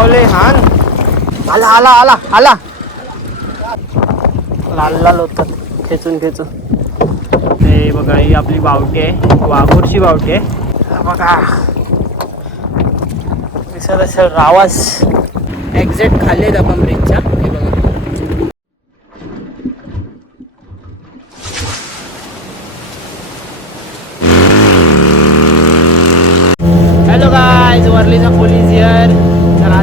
मावले हान आला आला आला आला. लाल लाल होतात खेचून खेचून. हे बघा ही आपली बावटी आहे. वाघूरची बावटी आहे. बघा. दिसत असेल रावास एक्झॅक्ट खाली आहेत आपण ब्रिजच्या हे बघा. हॅलो गायज वर्लीचा पोलीस इयर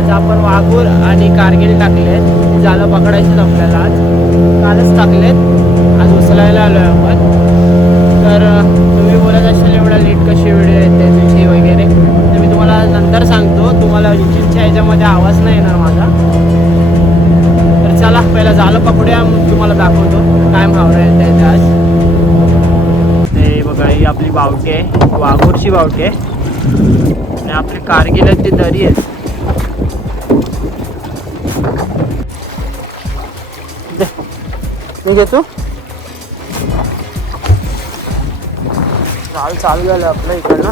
आज आपण वाघूर आणि कारगिल टाकलेत. जालं पकडायचं आपल्याला आज. कालच टाकलेत. आज उचलायला आलो आहे आपण. तर तुम्ही बोलत असाल एवढा लेट कशी व्हिडिओ येते तुझी वगैरे. तर मी तुम्हाला नंतर सांगतो. तुम्हाला इंजिनच्या ह्याच्यामध्ये आवाज नाही येणार माझा. तर चला पहिला झालं पकडूया मग तुम्हाला दाखवतो. काय मावळं येते आज. ते बघा ही आपली बावटी आहे. वाघूरची बावटी आहे. आणि आपली कारगिल ती दरी आहे. मी घेतो चाल चालू झालं आपलं इकडनं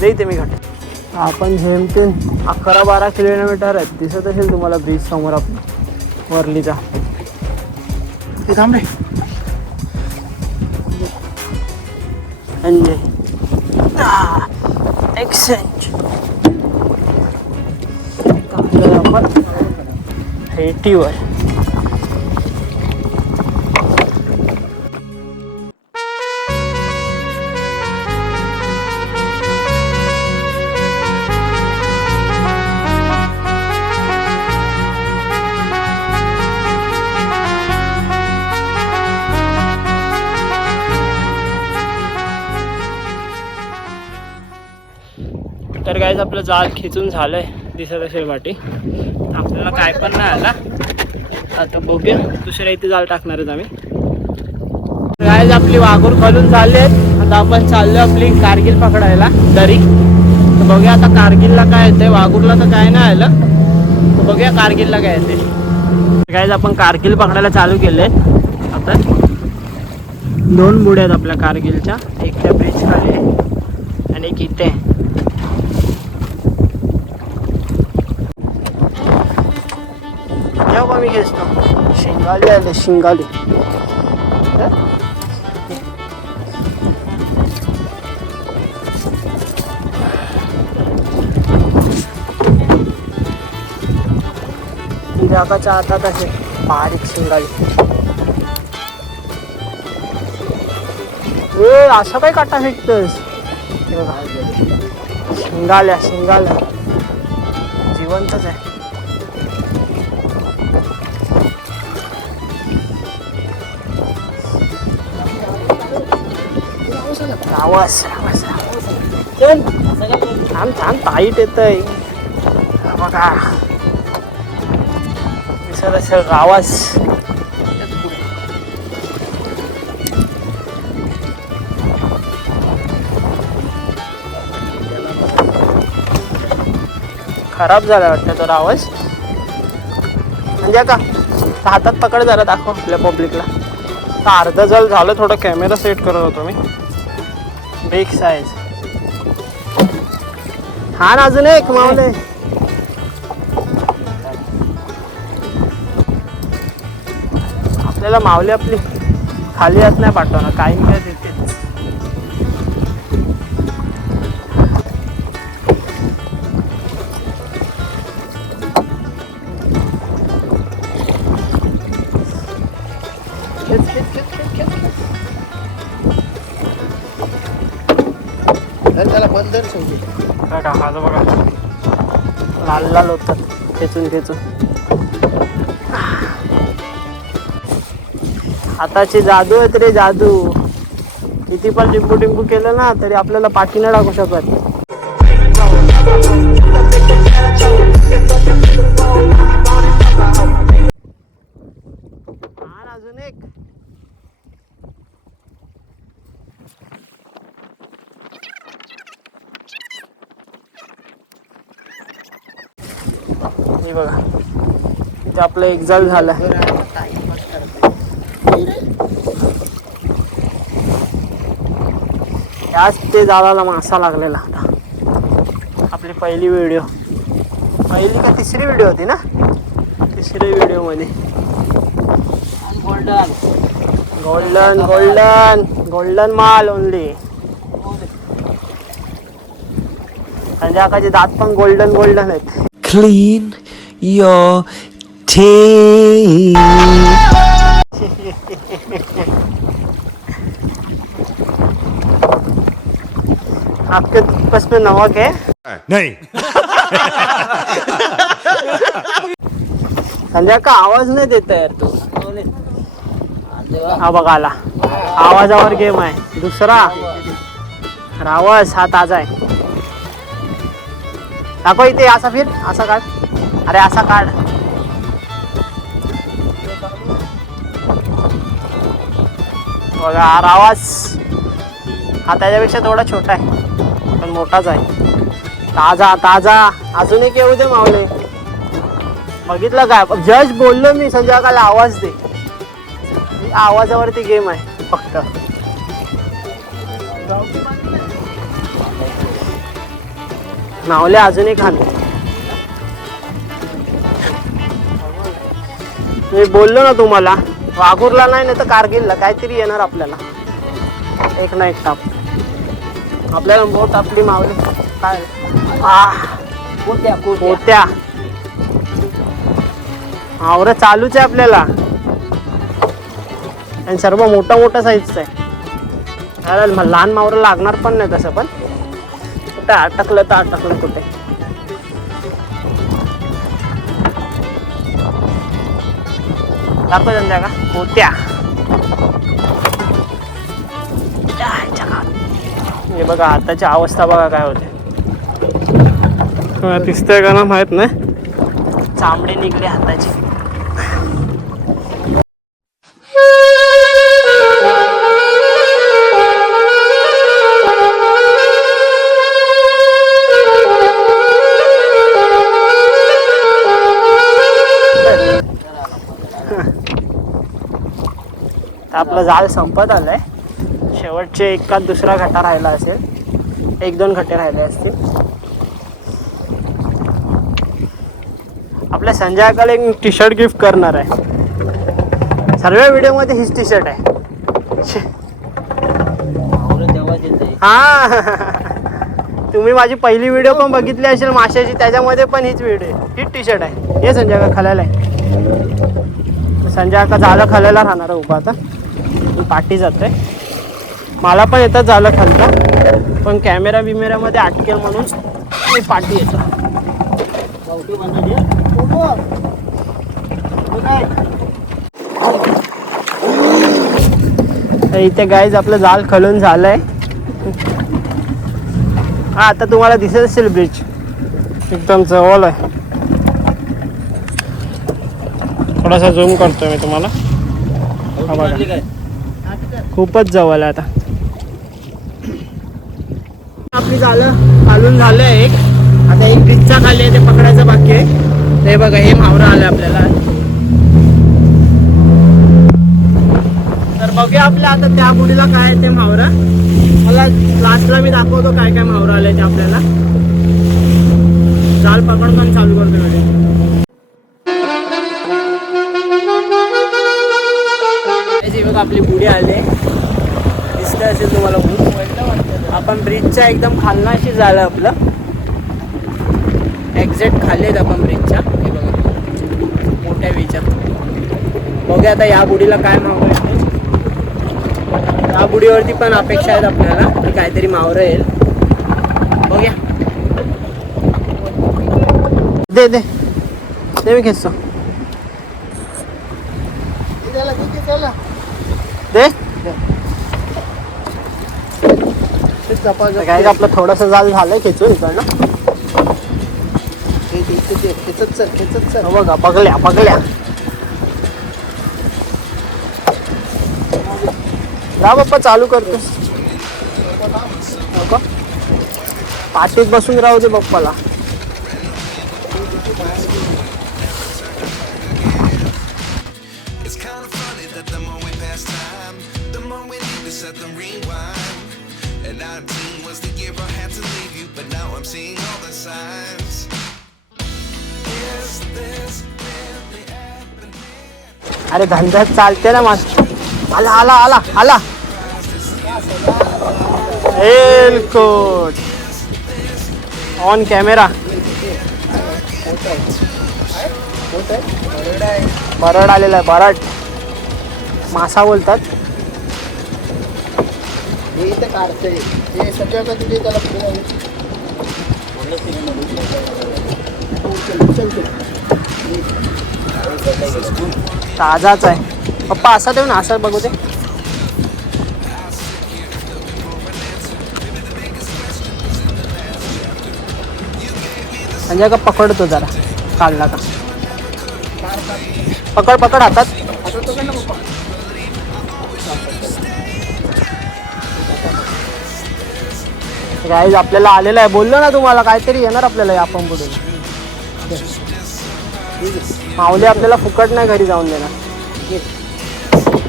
दे इथे मी घट आपण झेमतेन अकरा बारा किलोमीटर आहेत. दिसत असेल तुम्हाला ब्रिज समोर आपला वरलीचा ते थांब रे. अंजय टीवर तर काय आपलं जाल खिचून झालंय दिसत असेल वाटी आपल्याला काय पण नाही आला. आता बघूया दुसऱ्या इथे जाल टाकणारच आम्ही. काय आपली वाघूर खालून झाले आता आपण चाललो आपली कारगिल पकडायला दरी. तर बघूया आता कारगिलला काय येते वाघूरला तर काय नाही आलं. तर बघूया कारगिलला काय येते काय आपण कारगिल पकडायला चालू केले आता दोन बुड्या आहेत आपल्या कारगिलच्या. एक त्या ब्रिज खाली आहे आणि एक इथे आहे. जेव्हा मी शिंगाली आले शिंगाली. हं? हातात असे बारीक शिंगाली. ए असा काय काटा फेकतोस हे बघ, शिंगाल्या. जिवंतच आहे. आवाज. आवाज चल. छान थांब टाईट आहे बघा. दिसत असेल आवाज खराब झाला वाटतं तो आवाज. म्हणजे का हातात पकड झाला दाखव आपल्या पब्लिकला तर जल झालं थोडं कॅमेरा सेट करत होतो मी. बिग साईज हा ना अजून एक मावले. आपल्याला मावले आपली. खाली जात नाही पाठवणार काही काय बंधन शेवटी का माझं बघा. लाल लाल होतात खेचून खेचून. आताची जादू आहेत रे जादू. किती पण लिंबू टिंबू केलं ना तरी आपल्याला पाठी नाही टाकू शकत. इथे आपलं एक्झाल झालं आज ते जाळाला मासा लागलेला आता. आपली पहिली व्हिडिओ पहिली का तिसरी व्हिडिओ होती ना? तिसरी व्हिडिओमध्ये. गोल्डन गोल्डन गोल्डन गोल्डन माल ओनली आणि आकाचे दात पण गोल्डन गोल्डन आहेत. Clean your teeth. आपके बस में नमक है। नहीं। संजय का आवाज नाही देत यार तू। हा बघ आला आवाजावर गेम आहे दुसरा। रावस हा ताजा आहे दाखव इथे असा फिर। असा काढ अरे असा काढ बघा हा आवाज हा त्याच्यापेक्षा थोडा छोटा आहे पण मोठाच आहे. ताजा ताजा. अजून एक येऊ दे मावले बघितलं काय जज बोललो मी संध्याकाळला आवाज दे. आवाजावरती गेम आहे फक्त. नावले अजूनही खान मी बोललो ना तुम्हाला वाघूरला नाही ना तर कारगिलला. काहीतरी येणार आपल्याला. एक ना एक ताप आपल्याला बोट आपली मावली. काय? होत्या आवरं चालूच आहे आपल्याला. आणि सर्व मोठा मोठा साईजचा आहे. चालेल मग लहान मावरं लागणार पण नाही तसं पण. कुठे अटकलं तर अटकलं कुठे? दाखव संध्या का होत्या? हे बघा आताची अवस्था बघा काय होते दिसतंय का ना माहीत नाही चामडे निघले हाताची आपलं जाळ संपत आलंय. शेवटचे एकाच दुसरा घटा राहिला असेल. एक दोन घटे राहिले असतील. आपल्या संजय एक टी शर्ट गिफ्ट करणार आहे. सर्व व्हिडिओमध्ये हीच टी शर्ट आहे. हा. तुम्ही माझी पहिली व्हिडिओ पण बघितली असेल माशाची त्याच्यामध्ये पण हीच व्हिडिओ हीच टी शर्ट आहे. हे संजय का खाल्याला आहे. संजय का झालं खाल्याला राहणार आहे उभा आता. मी पाठी जातोय. मला पण येतात झालं खालतं. पण कॅमेरा बिमेरामध्ये अटकेल म्हणून मी पाठी येतो. इथे गाईज आपलं जाल खलून झालंय. हा आता तुम्हाला दिसत असेल ब्रिज एकदम जवळ आहे. थोडासा झूम करतोय मी तुम्हाला. हा बघा. बांधली काय? खूपच जवळ आहे आता. आपली झालं झालं एक. आता एक ब्रिजचा खाली आहे ते पकडायचं बाकी आहे. ते बघा हे मावरा आलं आपल्याला. तर बघूया आपल्या आता त्या बुडीला काय आहे ते मावरा. मला लास्टला मी दाखवतो काय काय मावरा आले ते आपल्याला. जाल पकडून चालू करतो व्हिडिओ बघा आपली बुडी आले. दिसत असेल तुम्हाला बुड आपण ब्रिजच्या एकदम खालनाशी झालं आपलं. एक्झॅक्ट खाली आहेत आपण ब्रिजच्या हे बघा. मोठ्या विचार बघूया आता या बुडीला काय मावळ या बुडीवरती पण अपेक्षा आहेत आपल्याला की काहीतरी मावरं येईल. बघूया. दे दे. दे मी खेचतो चला. दे. काय आपलं थोडंसं जाल झालंय खेचून इकडनं. हे खेचत चल खेचत चल. हो बघा बघल्या बघल्या. जा बाप्पा चालू करतोस नको? पाठीत बसून राहू दे बाप्पाला. It's kind of funny that the more set the rewind. And 19 was the year I had to leave you, but now I'm seeing all the signs. Is this really happening? अरे धंद्यात चालते ना माझ आला आला आला आला कोच ऑन कॅमेरा बरड आलेला आहे बरड मासा बोलतात हे इथं काढते. हे सगळं तिथे त्याला पुढे जाऊ ताजाच आहे. पप्पा असा देऊ ना असा बघू दे. म्हणजे का पकडतो जरा. काढला का? पकड पकड हातात. गाईज आपल्याला आलेलं आहे. बोललो ना तुम्हाला काहीतरी येणार आपल्याला या आपण पुढे. माऊली आपल्याला फुकट नाही घरी जाऊन देणार.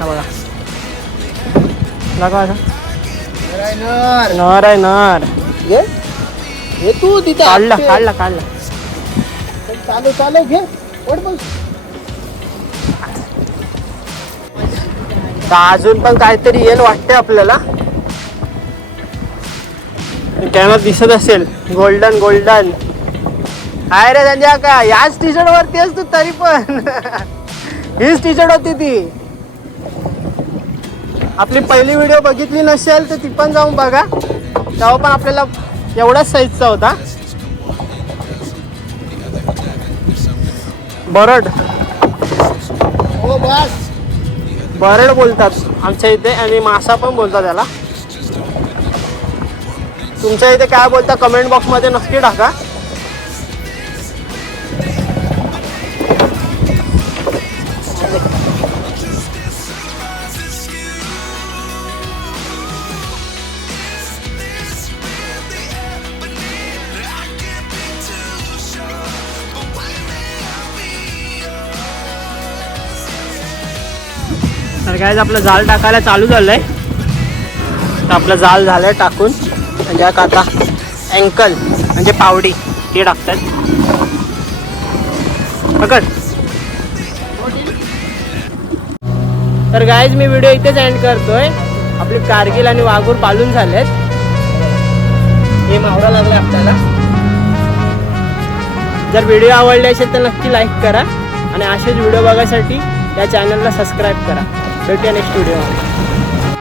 बघा. नर आहे नर. घे हे तू तिथे काढला काढला काढला. चालू चालू घे. अजून पण काहीतरी येईल वाटते आपल्याला. कॅमेरा दिसत असेल. गोल्डन गोल्डन काय रे संजय का याच टी शर्ट वरती असतो तरी पण. हीच टी शर्ट होती ती. आपली पहिली व्हिडिओ बघितली नसेल तर ती पण जाऊन बघा. तेव्हा पण आपल्याला एवढाच साईजचा होता. बरड. हो बस. बरड बोलतात. आमच्या इथे आणि मासा पण बोलतात त्याला तुमच्या इथे काय बोलता कमेंट बॉक्समध्ये नक्की टाका. तर काय आपलं जाल टाकायला चालू झालंय. तर आपलं जाल झालंय टाकून. म्हणजे आता अँकल म्हणजे पावडी हे टाकतात. पकड. तर गायज मी व्हिडिओ इथेच एंड करतोय. आपले कारगिल आणि वाघूर पालून झालेत. हे मावरा लागला आपल्याला. जर व्हिडिओ आवडले असेल तर नक्की लाईक करा आणि असेच व्हिडिओ बघायसाठी या चॅनलला सबस्क्राईब करा. भेटूया नेक्स्ट व्हिडिओ